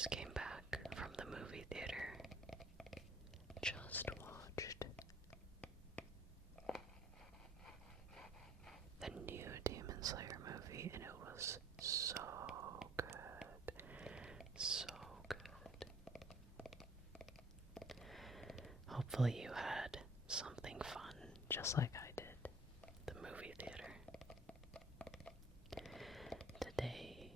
just came back from the movie theater. Just watched the new Demon Slayer movie, and it was so good. So good. Hopefully you had something fun just like I did. The movie theater. Today,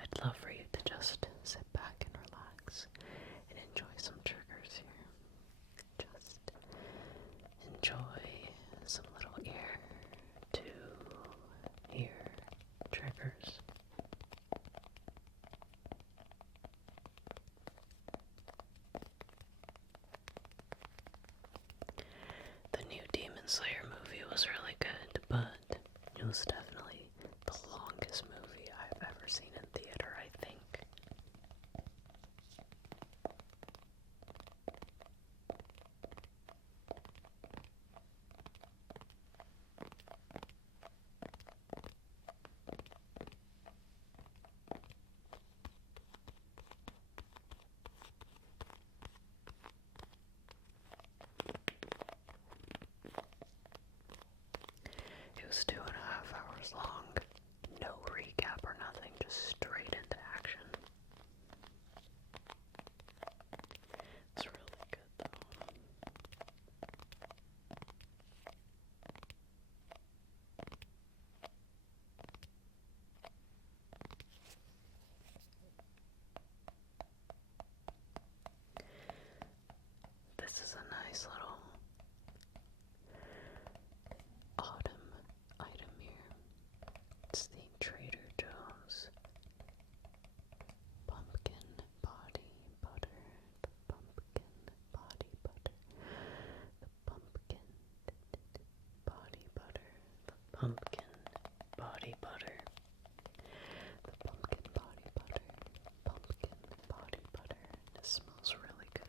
I'd love for you to just sit back and relax and enjoy some triggers here. Just enjoy some little ear to ear triggers. The new Demon Slayer movie was really good, but it was definitely the longest movie I've ever seen in theater, I think. It was 2.5 hours long. No recap or nothing, just straight into action. It's really good though. This is a nice little autumn item here. It's the Trader Joe's pumpkin body butter. The pumpkin body butter. The pumpkin body butter. The pumpkin body butter. The pumpkin body butter. Pumpkin body butter. It smells really good.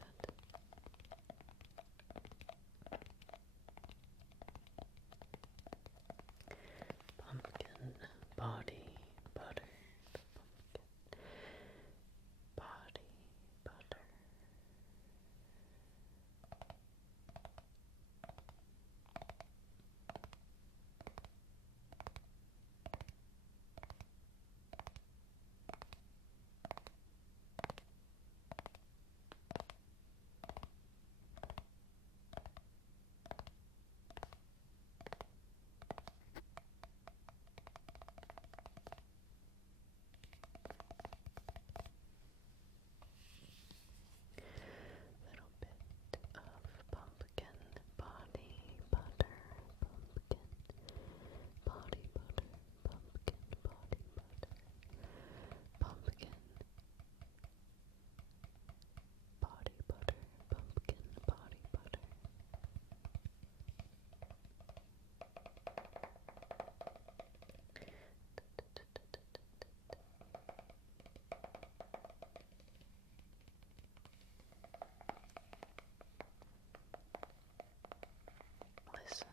Pumpkin body butter. Pumpkin body butter. Little bit of pumpkin body butter, pumpkin body butter, pumpkin body butter, pumpkin body butter, pumpkin body butter. Listen.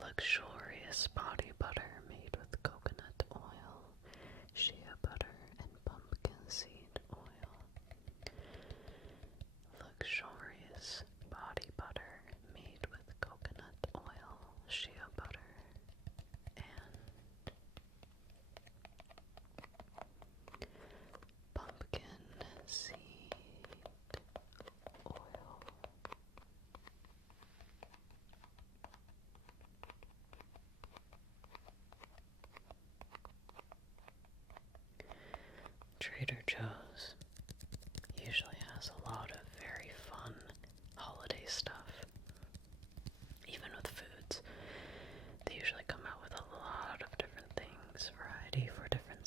Luxurious body butter made with coconut oil, shea butter, and pumpkin seed oil. Luxurious body butter made with coconut oil, shea butter, and pumpkin seed oil. Trader Joe's usually has a lot of very fun holiday stuff. Even with foods, they usually come out with a lot of different things, variety for different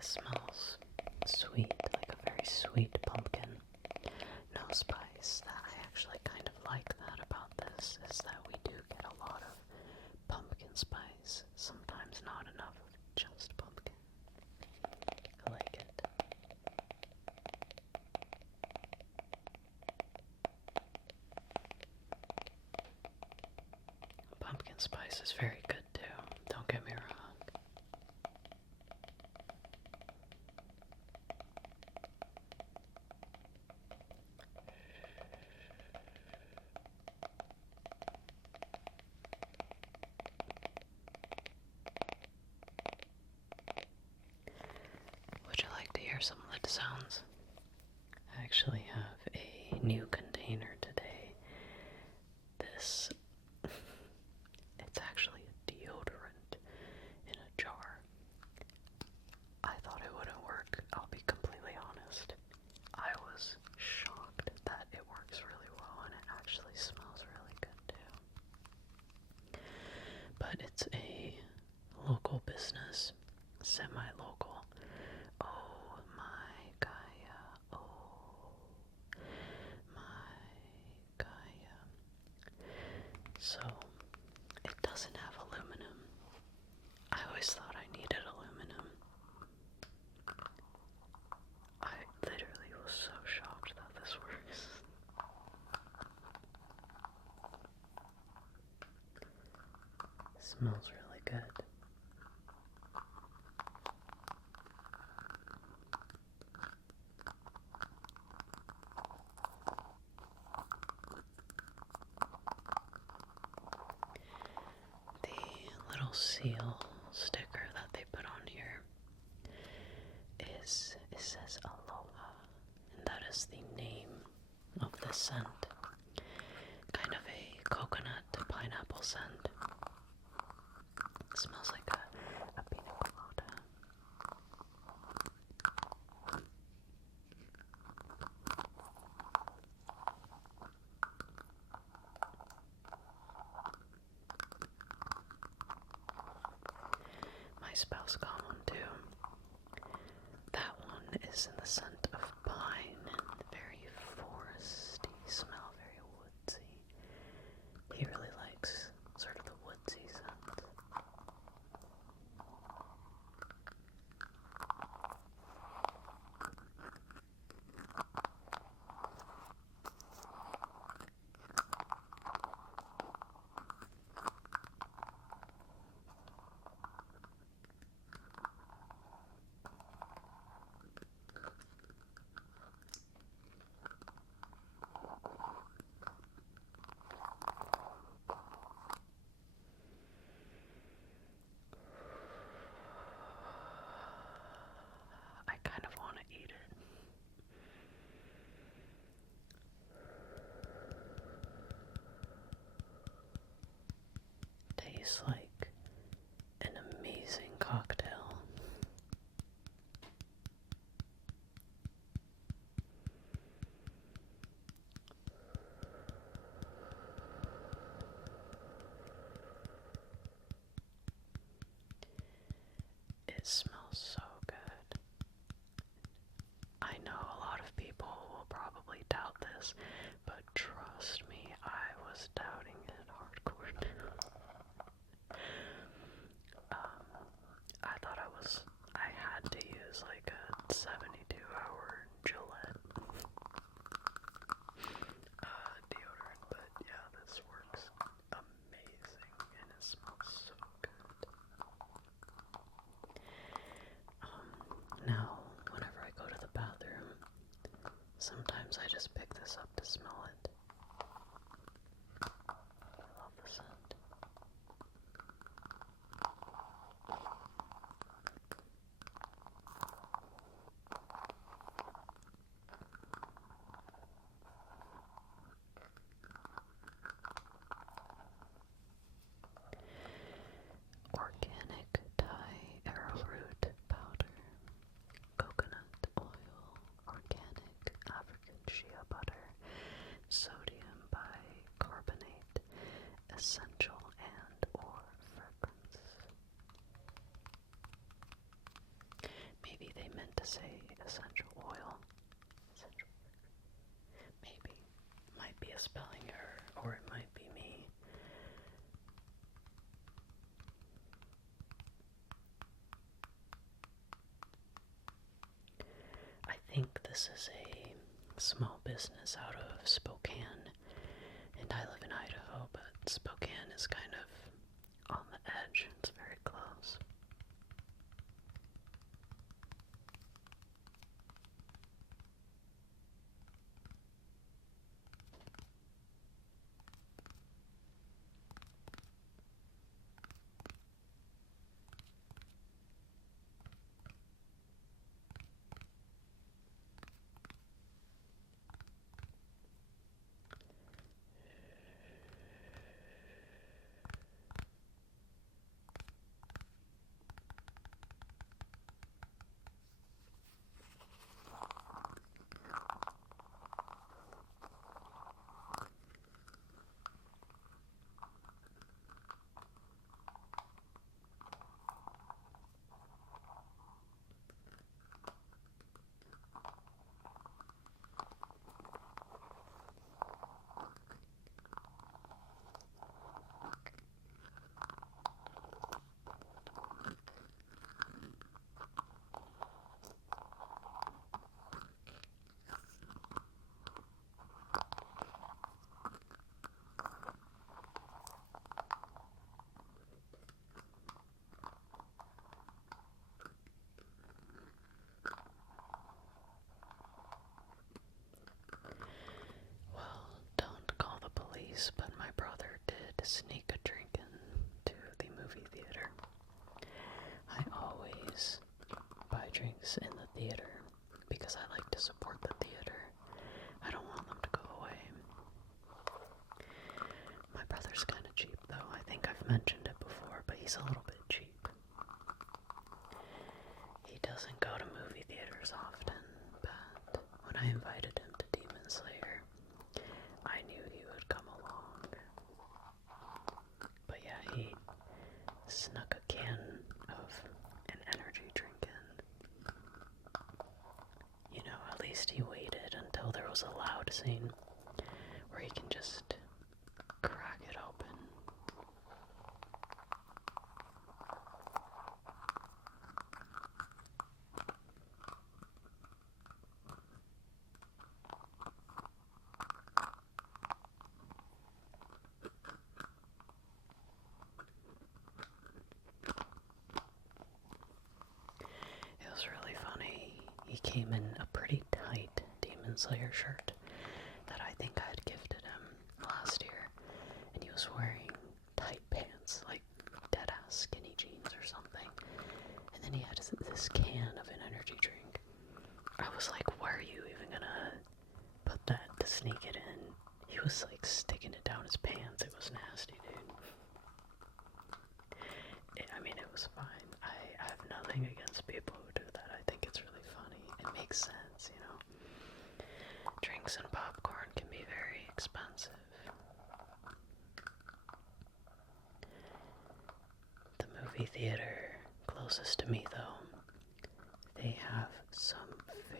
This smells sweet, like a very sweet pumpkin. No spice. That I actually kind of like that about this, is that we do get a lot of pumpkin spice. Sometimes not enough of just pumpkin. I like it. Pumpkin spice is very good too, don't get me wrong. Would you like to hear some lid sounds? I actually have a new container today. This, it's actually a deodorant in a jar. I thought it wouldn't work, I'll be completely honest. I was shocked that it works really well and it actually smells really good too. But it's a local business, semi-local. Oh my Gaia, oh my Gaia. So, it doesn't have aluminum. I always thought I needed aluminum. I literally was so shocked that this works. It smells really good. The little seal sticker that they put on here it says Aloha, and that is the name of the scent. Kind of a coconut pineapple scent. It smells like a pina colada. My spouse got one too. That one is in the scent of pine and very foresty smell, very woodsy. He really likes sort of the woodsy scent. I kind of want to eat it. Tastes like an amazing cocktail. It smells so good. I know a lot of people will probably doubt this, but trust me, I was doubting it hardcore too. I thought I had to use like a 72-hour Gillette deodorant, but yeah, this works amazing and it smells so good. Now, whenever I go to the bathroom, sometimes I just pick this up to smell it. I love the scent. Organic Thai arrowroot powder, coconut oil, organic African shea butter, so say essential oil. Essential. Maybe. Might be a spelling error, or it might be me. I think this is a small business out of Spokane, and I live in Idaho, but Spokane is kind of on the edge. It's very close. Don't call the police, but my brother did sneak a drink into the movie theater. I always buy drinks in the theater because I like to support the theater. I don't want them to go away. My brother's kind of cheap though. I think I've mentioned it before, but he's a little bit cheap. He doesn't go to movie theaters often, but when I invited him to Demon Slayer, I knew he would come along. But yeah, he snuck a can of an energy drink in. You know, at least he waited until there was a loud scene where he can just crack it open. It was really funny. He came in a pretty tight Demon Slayer shirt that I think I had gifted him last year, and he was wearing tight pants, like dead-ass skinny jeans or something, and then he had this can of an energy drink. I was like, why are you even gonna put that to sneak it in? He was like sticking it down his pants. It was nasty, dude. I mean, it was fine. I have nothing against people who do that. I think it's really funny. It makes sense, you know. Drinks and popcorn can be very expensive. The movie theater closest to me, though, they have some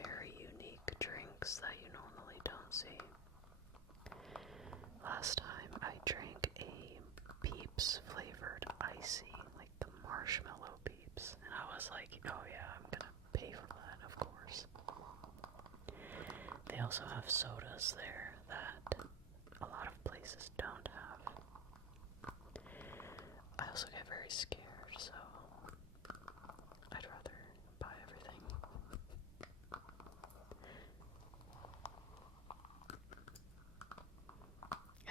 very unique drinks that you normally don't see. Last time I drank a Peeps flavored icy, like the marshmallow Peeps, and I was like, oh yeah, I'm gonna pay for that, of course. They also have sodas there that a lot of places don't have. I also get very scared, so I'd rather buy everything.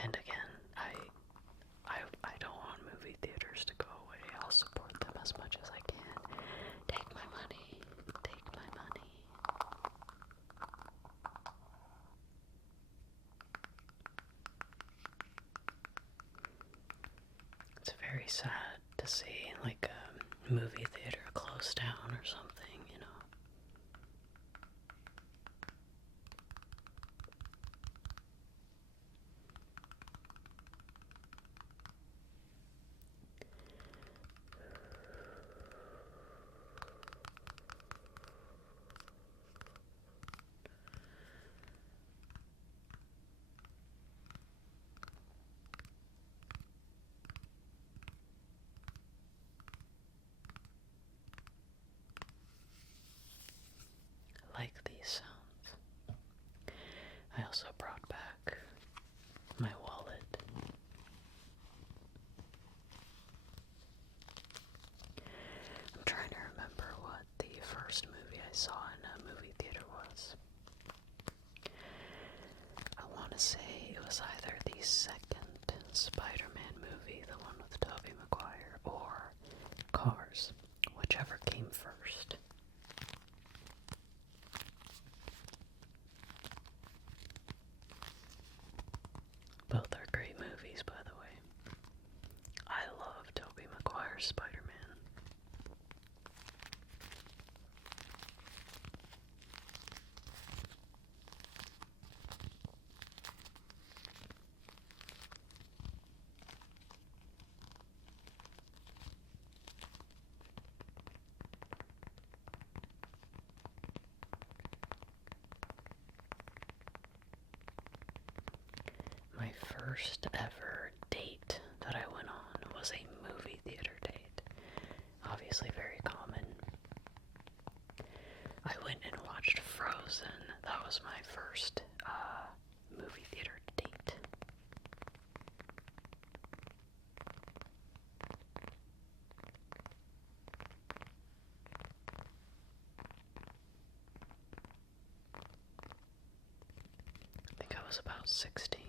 And again, I don't want movie theaters to go away. I'll support them as much as I can. Take my money. Take my money. It's very sad to see, like, a movie theater close down or something, you know. also brought back my wallet. I'm trying to remember what the first movie I saw in a movie theater was. I want to say it was either the second Spider-Man movie, the one with Tobey Maguire, or Cars, whichever came first. Both are great movies, by the way. I love Tobey Maguire's Spider-Man. My first ever date that I went on was a movie theater date. Obviously very common. I went and watched Frozen. That was my first movie theater date. I think I was about 16.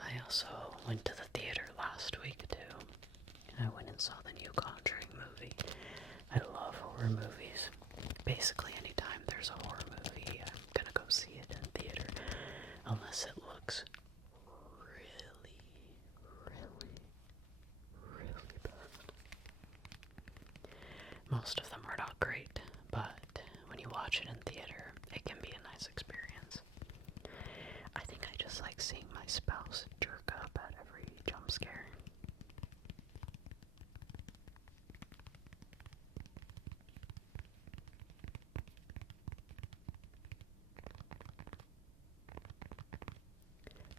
I also went to the theater last week too. I went and saw the new Conjuring movie. I love horror movies. Basically anytime there's a horror movie, I'm gonna go see it in theater. Unless it looks really, really, really bad. Most of them are not great, but when you watch it in theater, it can be a nice experience. I think I just like seeing my spouse jerk up at every jump scare.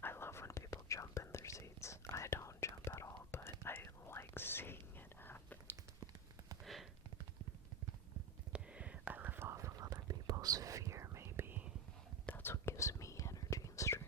I love when people jump in their seats. I don't jump at all, but I like seeing it happen. I live off of other people's fear, maybe. That's what gives me energy and strength.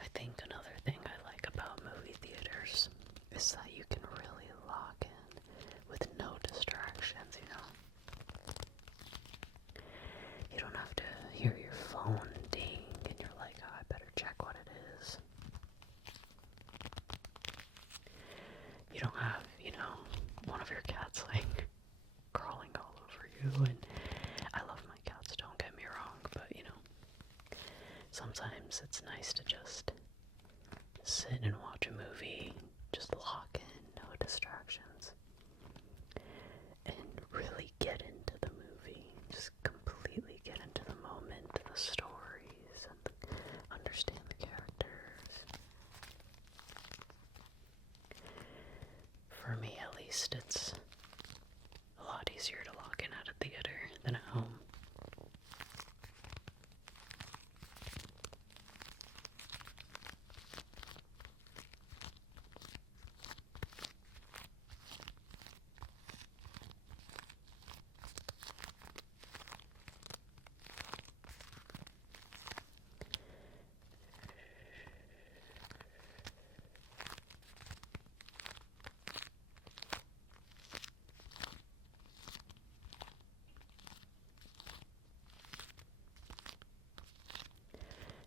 I think another thing I like about movie theaters is that you can really lock in with no distractions, you know? You don't have to hear your phone ding and you're like, oh, I better check what it is. You don't have, one of your cats like crawling all over you, and I love my cats, don't get me wrong, but sometimes it's nice to just sit and watch a movie, just just lock in, no distractions, and really get into the movie. Just completely get into the moment, the stories, and understand the characters. For me, at least, it's a lot easier to lock in at a theater than at home.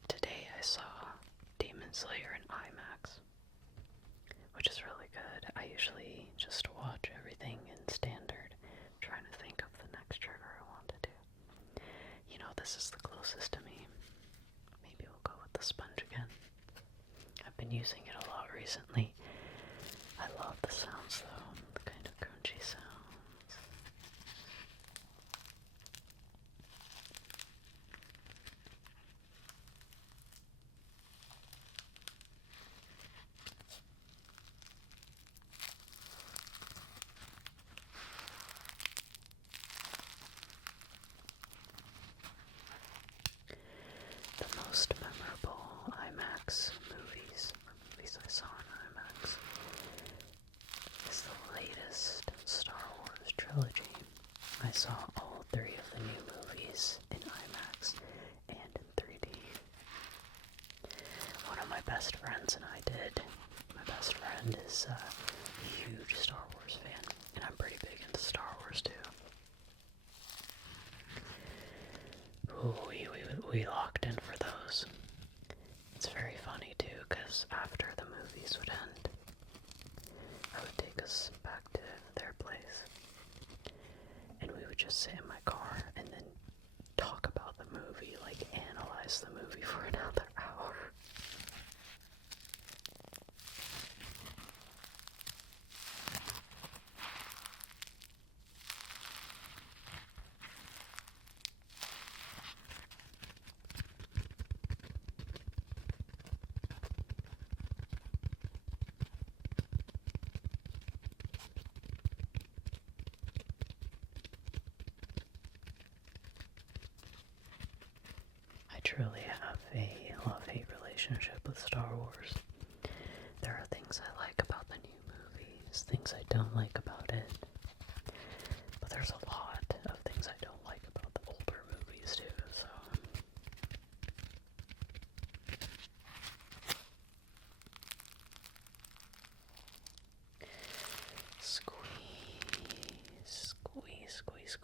Today I saw Demon Slayer in IMAX, which is really good. I usually just watch everything in standard. I'm trying to think of the next trigger I want to do. You know, this is the closest to me. Maybe we'll go with the sponge again. I've been using it a lot recently. I love the sounds though, the kind of crunchy sounds. The most memorable IMAX movies I saw in IMAX is the latest Star Wars trilogy. I saw all 3 of the new movies in IMAX and in 3D. One of my best friends and I did. My best friend is a huge Star Wars fan, and I'm pretty big into Star Wars too. Ooh, we locked in for those. It's very funny too, because after the movies would end, I would take us back to their place, and we would just sit in my car and then talk about the movie, like analyze the movie for another hour. I truly have a love-hate relationship with Star Wars. There are things I like about the new movies, things I don't like about it. But there's a lot of things I don't like about the older movies too, so... Squeeze, squeeze, squeeze.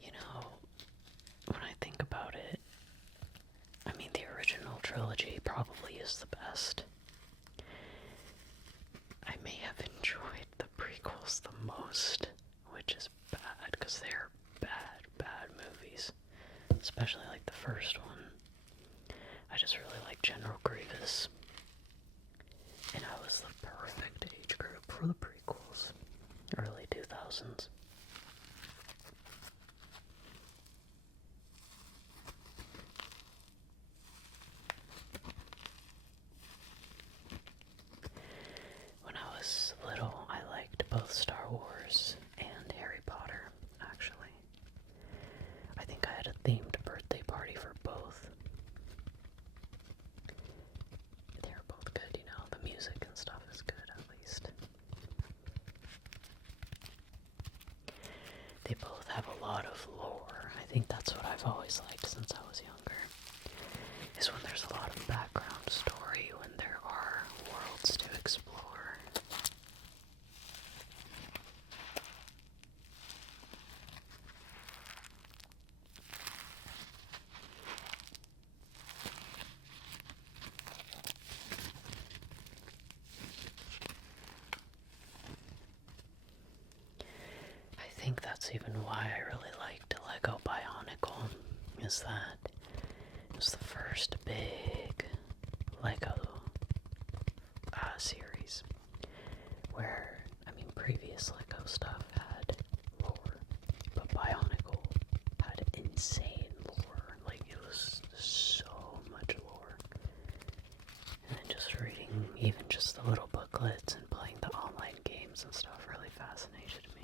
You know, when I think about it, I mean, the original trilogy probably is the best. I may have enjoyed the prequels the most, which is bad, because they're bad movies. Especially like the first one. I just really like General Grievous. And I was the perfect age group for the prequels. Early 2000s. When I was little, I liked both Star Wars and Harry Potter, actually. I think I had a themed birthday party for both. They're both good, you know, the music and stuff is good, at least. They both have a lot of lore. I think that's what I've always liked since I was younger, is when there's a lot of background story, when there are worlds to explore. that's even why I really liked Lego Bionicle, is that it was the first big Lego series where, I mean, previous Lego stuff had lore, but Bionicle had insane lore. Like, it was so much lore. And then just reading even just the little booklets and playing the online games and stuff really fascinated me.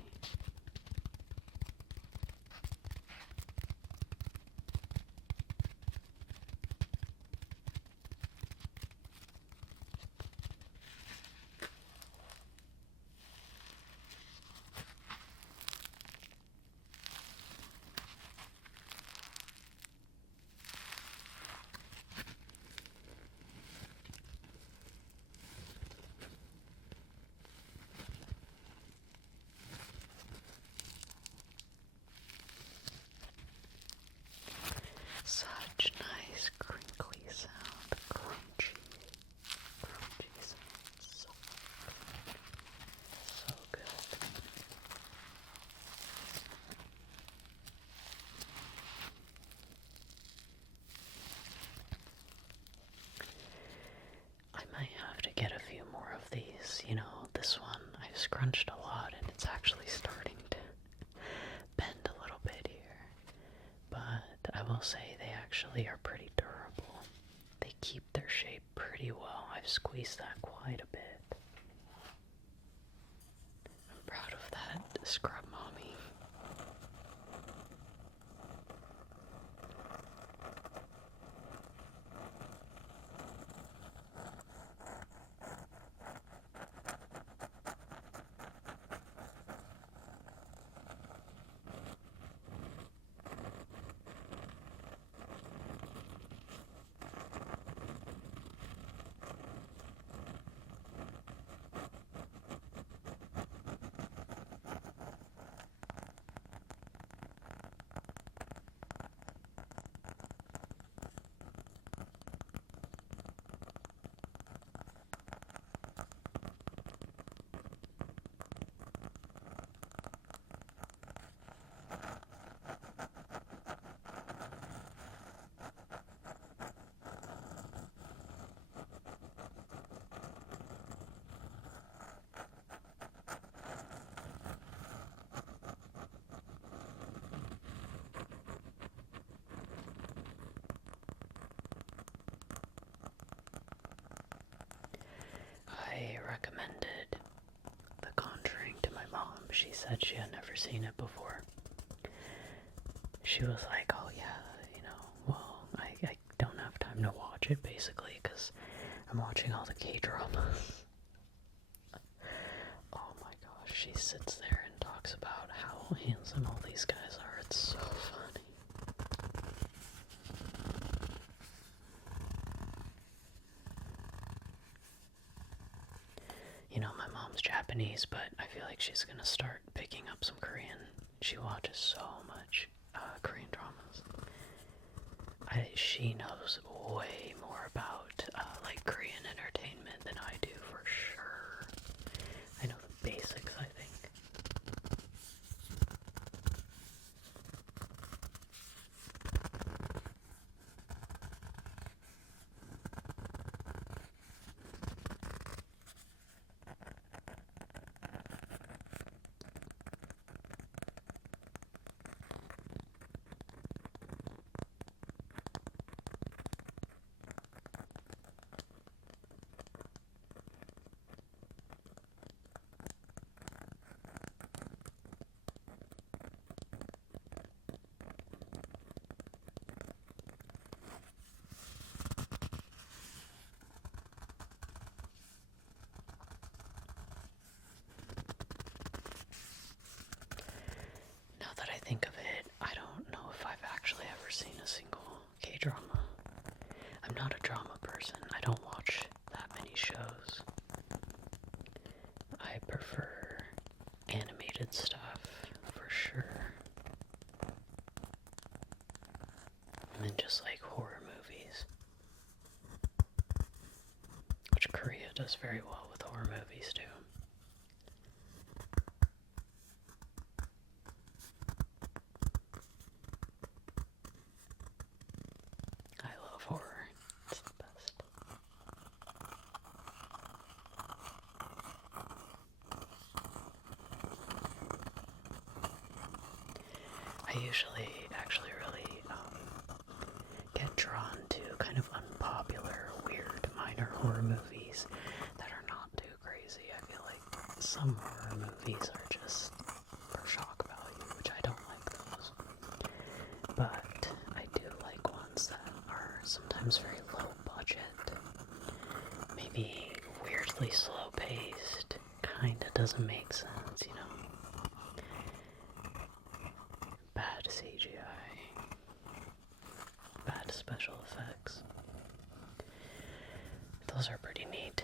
Such nice crinkly sound, crunchy sound, so good. I might have to get a few more of these. You know, this one I've scrunched a lot and it's actually starting to bend a little bit here. But I will say they actually are pretty durable. They keep their shape pretty well. I've squeezed that quite a bit. I'm proud of that, Scrub Mommy. I recommended The Conjuring to my mom. She said she had never seen it before. She was like, oh yeah, you know, well, I don't have time to watch it, basically, because I'm watching all the K-dramas. Oh my gosh, she sits there and talks about how handsome all these guys are. It's so funny. You know, my mom's Japanese, but I feel like she's gonna start picking up some Korean. She watches so much Korean dramas. She knows way more about like Korean entertainment than I do, for sure. I know the basics, I think. Now that I think of it, I don't know if I've actually ever seen a single K-drama. I'm not a drama person. I don't watch that many shows. I prefer animated stuff, for sure. And then just like horror movies. Which Korea does very well with horror movies too. usually actually really get drawn to kind of unpopular, weird, minor horror movies that are not too crazy. I feel like some horror movies are just for shock value, which I don't like those. But I do like ones that are sometimes very low budget, maybe weirdly slow paced, kinda doesn't make sense, you know? Bad CGI, bad special effects. Those are pretty neat.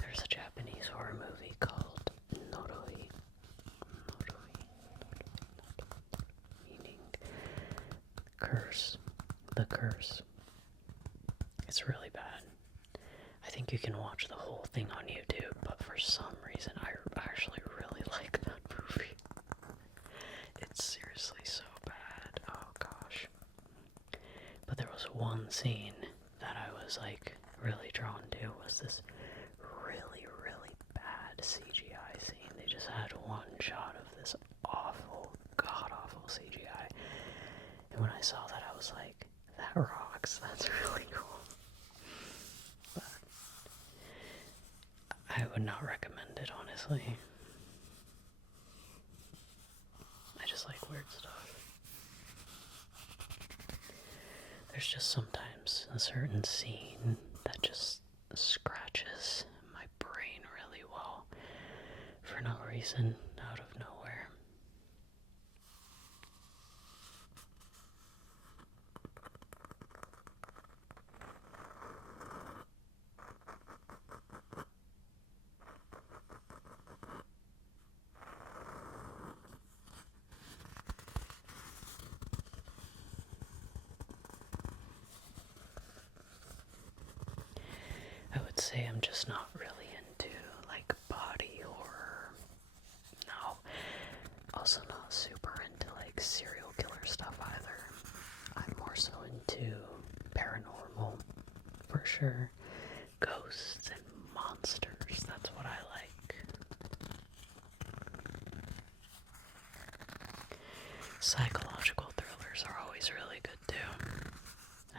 There's a Japanese horror movie called Noroi, meaning curse, the curse. It's really bad. I think you can watch the whole thing on YouTube, but for some reason I actually really like that movie. It's seriously so bad. Oh gosh. But there was one scene that I was like really drawn to, was this really, really bad CGI scene. They just had one shot of this awful, god-awful CGI. And when I saw that, I was like, that rocks. That's really cool. But I would not recommend it, honestly. I just like weird stuff. There's just sometimes a certain scene that just scratches my brain really well for no reason, out of nowhere. I would say I'm just not really into, like, body horror. No. Also not super into, like, serial killer stuff either. I'm more so into paranormal, for sure. Ghosts and monsters, that's what I like. Psychological thrillers are always really good too.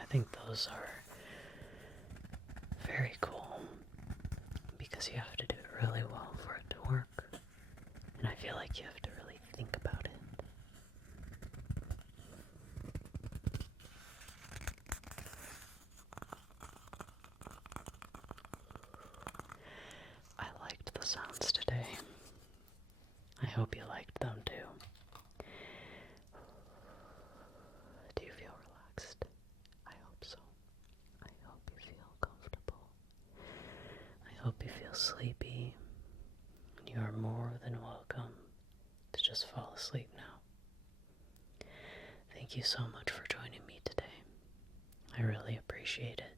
I think those are very cool because you have to do it really well for it to work. And I feel like you have to really think about it. I liked the sounds today. I hope you liked them too. Do you feel relaxed? I hope so. I hope you feel comfortable. I hope you feel sleepy. You are more than welcome to just fall asleep now. Thank you so much for joining me today. I really appreciate it.